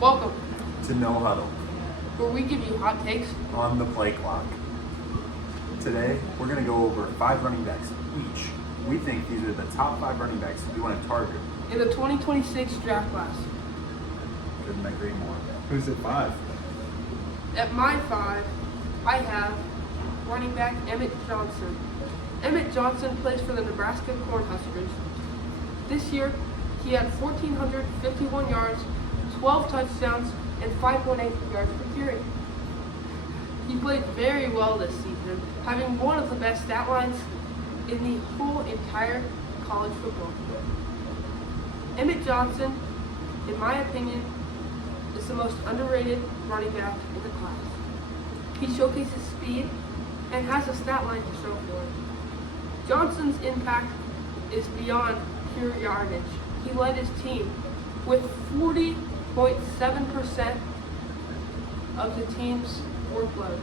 Welcome, to No Huddle where we give you hot takes. on the play clock. Today, we're going to go over 5 running backs each. We think these are the top 5 running backs we want to target. In the 2026 draft class. Couldn't agree more. Who's at 5? At my 5, I have running back Emmett Johnson. Emmett Johnson plays for the Nebraska Cornhuskers. This year, he had 1,451 yards, 12 touchdowns, and 5.8 yards per carry. He played very well this season, having one of the best stat lines in the whole entire college football. Emmett Johnson, in my opinion, is the most underrated running back in the class. He showcases speed and has a stat line to show for it. Johnson's impact is beyond pure yardage. He led his team with 40.7% of the team's workload.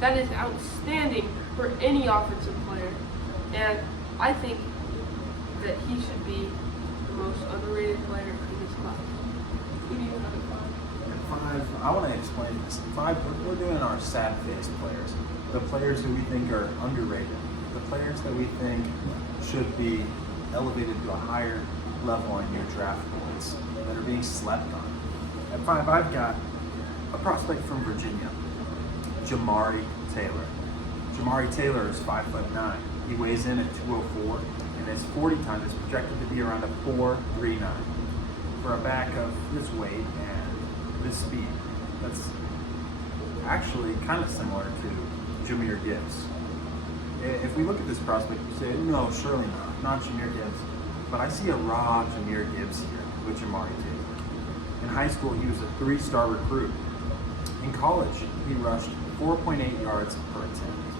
That is outstanding for any offensive player, and I think that he should be the most underrated player in this class. Who do you have at 5? At 5, I want to explain this. 5, we're doing our sad face players. The players who we think are underrated. The players that we think should be elevated to a higher level on your draft boards that are being slept on. At 5, I've got a prospect from Virginia, Jamari Taylor. Jamari Taylor is 5'9". He weighs in at 204, and his 40 time is projected to be around a 4.39. For a back of this weight and this speed, that's actually kind of similar to Jahmyr Gibbs. If we look at this prospect, we say, no, surely not Jahmyr Gibbs. But I see a raw Jahmyr Gibbs here with Jamari Taylor. In high school, he was a 3-star recruit. In college, he rushed 4.8 yards per attempt.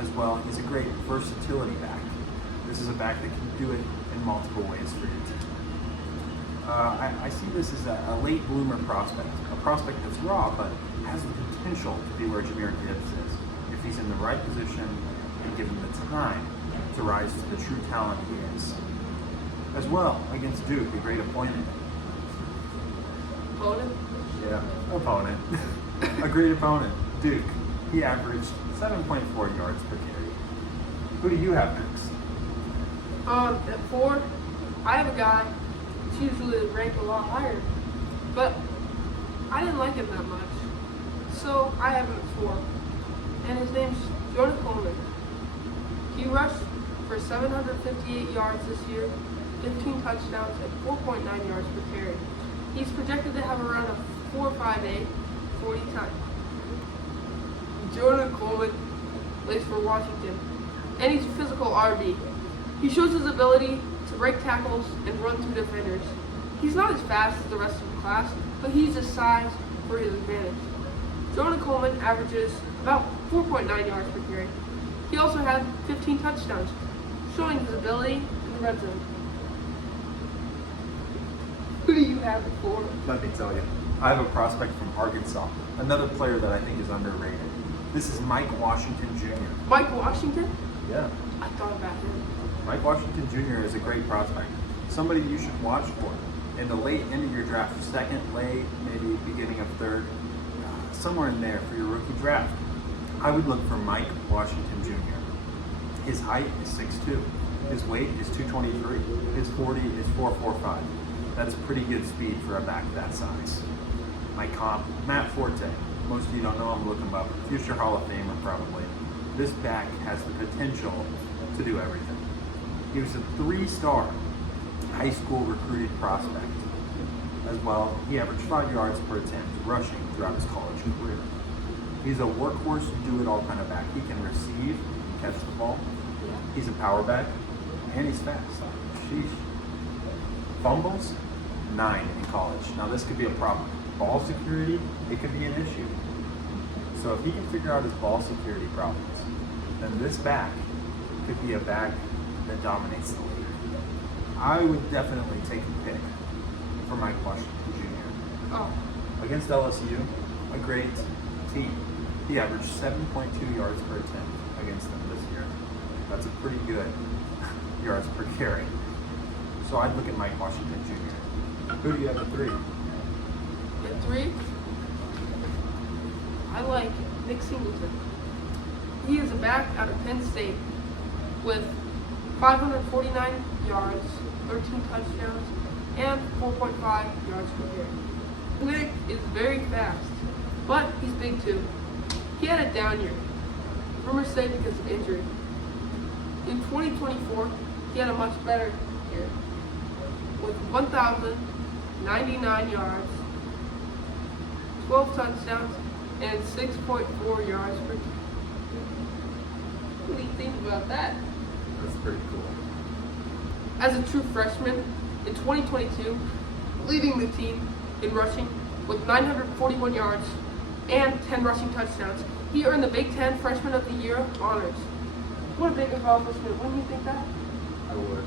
As well, he's a great versatility back. This is a back that can do it in multiple ways for your team. I see this as a late bloomer prospect, a prospect that's raw, but has the potential to be where Jahmyr Gibbs is if he's in the right position and given the time to rise to the true talent he is. As well, against Duke, a great opponent. Opponent? Yeah, opponent. A great opponent, Duke. He averaged 7.4 yards per carry. Who do you have next? At 4, I have a guy that's usually ranked a lot higher, but I didn't like him that much, so I have him at 4, and his name's Jonah Coleman. He rushed for 758 yards this year, 15 touchdowns, and 4.9 yards per carry. He's projected to have around a 4.58 40 time. Jonah Coleman plays for Washington, and he's a physical RB. He shows his ability to break tackles and run through defenders. He's not as fast as the rest of the class, but he uses size for his advantage. Jonah Coleman averages about 4.9 yards per carry. He also had 15 touchdowns, showing his ability in the red zone. Who do you have at 4? Let me tell you, I have a prospect from Arkansas, another player that I think is underrated. This is Mike Washington Jr. Mike Washington? Yeah. I thought about him. Mike Washington Jr. is a great prospect. Somebody you should watch for in the late end of your draft, second, late, maybe beginning of third, somewhere in there for your rookie draft. I would look for Mike Washington Jr. His height is 6'2". His weight is 223. His 40 is 4.45. That's pretty good speed for a back that size. My comp, Matt Forte. Most of you don't know him, look him up. Future Hall of Famer, probably. This back has the potential to do everything. He was a 3-star high school recruited prospect. As well, he averaged 5 yards per attempt rushing throughout his college career. He's a workhorse, do-it-all kind of back. He can receive, catch the ball. He's a power back, and he's fast. Sheesh. Fumbles, 9 in college. Now this could be a problem. Ball security, it could be an issue. So if he can figure out his ball security problems, then this back could be a back that dominates the league. I would definitely take a pick for Mike Washington Jr. Oh, Against LSU, a great team. He averaged 7.2 yards per attempt against them this year. That's a pretty good yards per carry. So I'd look at Mike Washington Jr. Who do you have at 3? Nick Singleton. He is a back out of Penn State with 549 yards, 13 touchdowns, and 4.5 yards per carry. Nick is very fast, but he's big too. He had a down year. Rumors say because of injury. In 2024, he had a much better year with 1,099 yards, 12 touchdowns, and 6.4 yards per carry. What do you think about that? That's pretty cool. As a true freshman in 2022, leading the team in rushing with 941 yards and 10 rushing touchdowns, he earned the Big Ten Freshman of the Year honors. What a big accomplishment, wouldn't you think that? I would.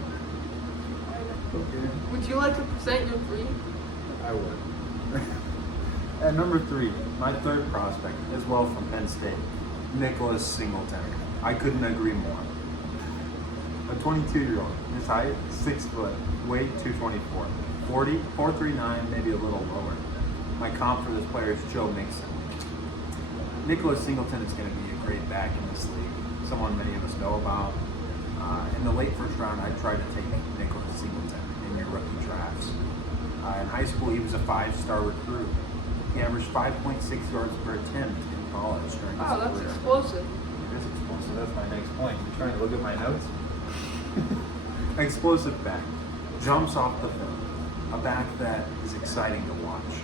Okay. Would you like to present your three? I would. At number 3, my third prospect, as well from Penn State, Nicholas Singleton. I couldn't agree more. A 22-year-old, his height, 6 foot, weight 224, 439, maybe a little lower. My comp for this player is Joe Mixon. Nicholas Singleton is going to be a great back in this league, someone many of us know about. In the late first round, I tried to take Nicholas Singleton in your rookie drafts. In high school, he was a 5-star recruit. He averaged 5.6 yards per attempt in college during his Wow, that's career. explosive. It is explosive. That's my next point. You trying to look at my notes? Explosive back. Jumps off the film. A back that is exciting to watch.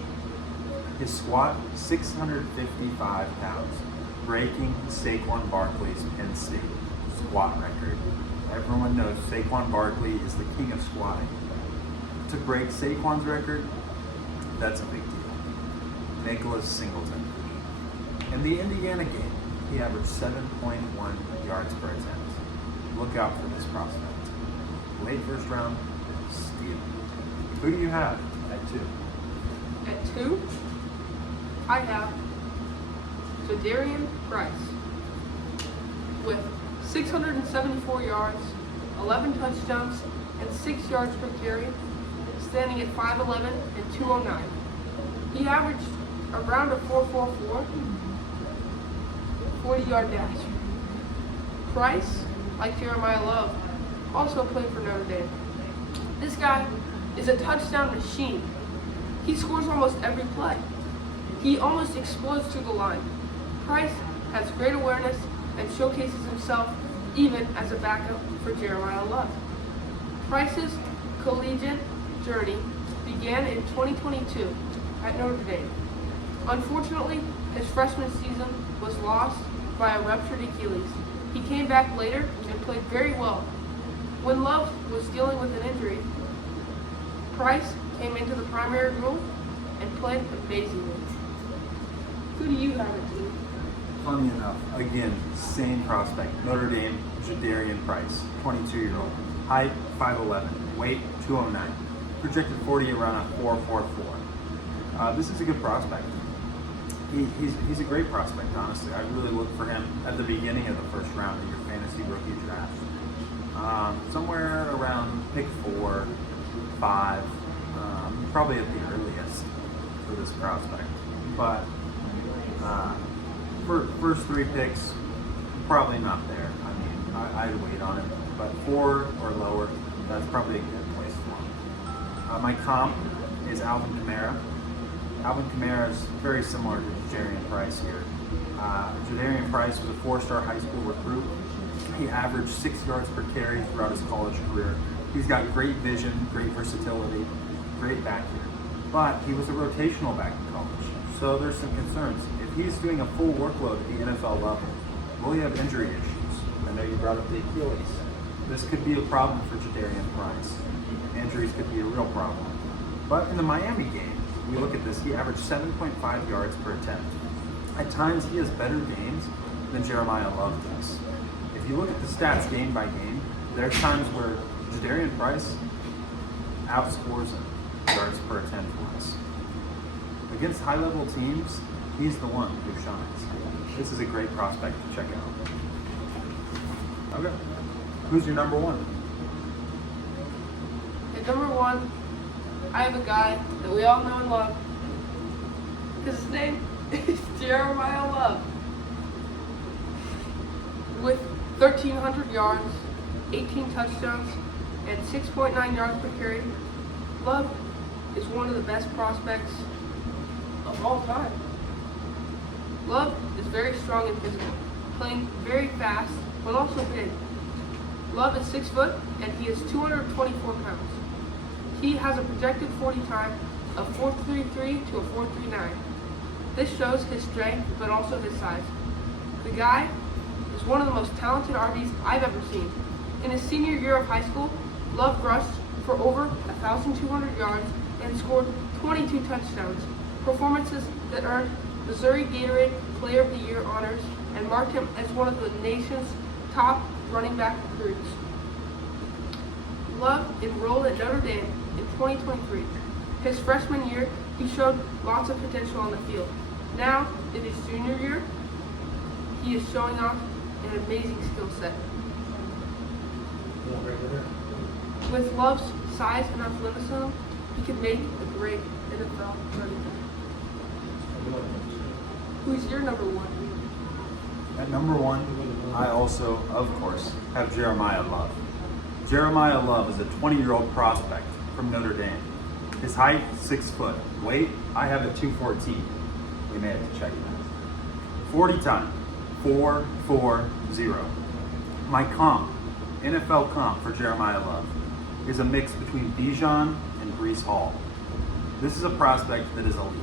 His squat, 655 pounds, breaking Saquon Barkley's Penn State squat record. Everyone knows Saquon Barkley is the king of squatting. To break Saquon's record, that's a big deal. Nicholas Singleton. In the Indiana game, he averaged 7.1 yards per attempt. Look out for this prospect. Late first round, steal. Who do you have at 2? At 2, I have Jadarian Price with 674 yards, 11 touchdowns, and 6 yards per carry, standing at 5'11 and 209. He averaged around a 4.44 40-yard dash. Price, like Jeremiah Love, also played for Notre Dame. This guy is a touchdown machine. He scores almost every play. He almost explodes through the line. Price has great awareness and showcases himself even as a backup for Jeremiah Love. Price's collegiate journey began in 2022 at Notre Dame. Unfortunately, his freshman season was lost by a ruptured Achilles. He came back later and played very well. When Love was dealing with an injury, Price came into the primary role and played amazingly. Who do you have at 2? Funny enough, again, same prospect. Notre Dame, Jadarian Price, 22-year-old. Height, 5'11", weight, 209. Projected 40 around a 4.44. This is a good prospect. He's a great prospect, honestly. I really look for him at the beginning of the first round of your fantasy rookie draft. Somewhere around pick 4, 5, probably at the earliest for this prospect. But for first 3 picks, probably not there. I mean, I'd wait on it. But 4 or lower, that's probably a good place for him. My comp is Alvin Kamara. Alvin Kamara is very similar to Jadarian Price here. Jadarian Price was a 4-star high school recruit. He averaged 6 yards per carry throughout his college career. He's got great vision, great versatility, great back here. But he was a rotational back in college, so there's some concerns. If he's doing a full workload at the NFL level, will he have injury issues? I know you brought up the Achilles. This could be a problem for Jadarian Price. Injuries could be a real problem. But in the Miami game, we look at this, he averaged 7.5 yards per attempt. At times, he has better games than Jeremiah Love does. If you look at the stats game by game, there are times where Jadarian Price outscores him yards per attempt wise. Against high-level teams, he's the one who shines. This is a great prospect to check out. Okay. Who's your number 1? At number 1, I have a guy that we all know and love. His name is Jeremiah Love. With 1,300 yards, 18 touchdowns, and 6.9 yards per carry, Love is one of the best prospects of all time. Love is very strong and physical, playing very fast, but also big. Love is 6 foot, and he is 224 pounds. He has a projected 40 time of 4.33 to a 4.39. This shows his strength, but also his size. The guy is one of the most talented RBs I've ever seen. In his senior year of high school, Love rushed for over 1,200 yards and scored 22 touchdowns, performances that earned Missouri Gatorade Player of the Year honors and marked him as one of the nation's top running back recruits. Love enrolled at Notre Dame in 2023. His freshman year, he showed lots of potential on the field. Now, in his junior year, he is showing off an amazing skill set. With Love's size and athleticism, he could make a great NFL running back. Who's your number one? At number 1, I also, of course, have Jeremiah Love. Jeremiah Love is a 20-year-old prospect from Notre Dame. His height, 6 foot. Weight, I have at 214. We may have to check that. 40 time, 4.40. My comp, NFL comp for Jeremiah Love, is a mix between Bijan and Breece Hall. This is a prospect that is elite,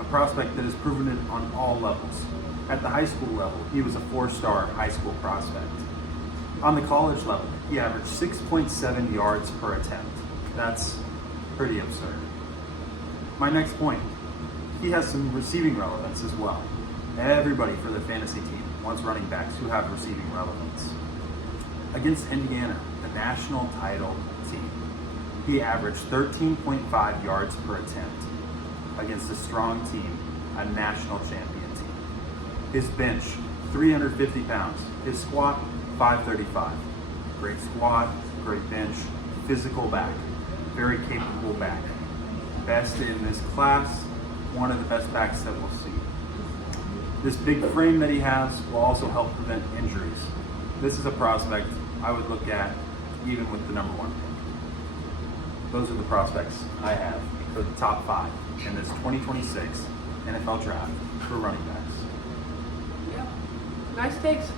a prospect that has proven it on all levels. At the high school level, he was a 4-star high school prospect. On the college level, he averaged 6.7 yards per attempt. That's pretty absurd. My next point, he has some receiving relevance as well. Everybody for the fantasy team wants running backs who have receiving relevance. Against Indiana, the national title team, he averaged 13.5 yards per attempt against a strong team, a national champion team. His bench, 350 pounds. His squat, 535. Great squat, great bench, physical back, very capable back. Best in this class, one of the best backs that we'll see. This big frame that he has will also help prevent injuries. This is a prospect I would look at even with the number 1 pick. Those are the prospects I have for the top 5 in this 2026 NFL draft for running backs. Yeah. Nice takes.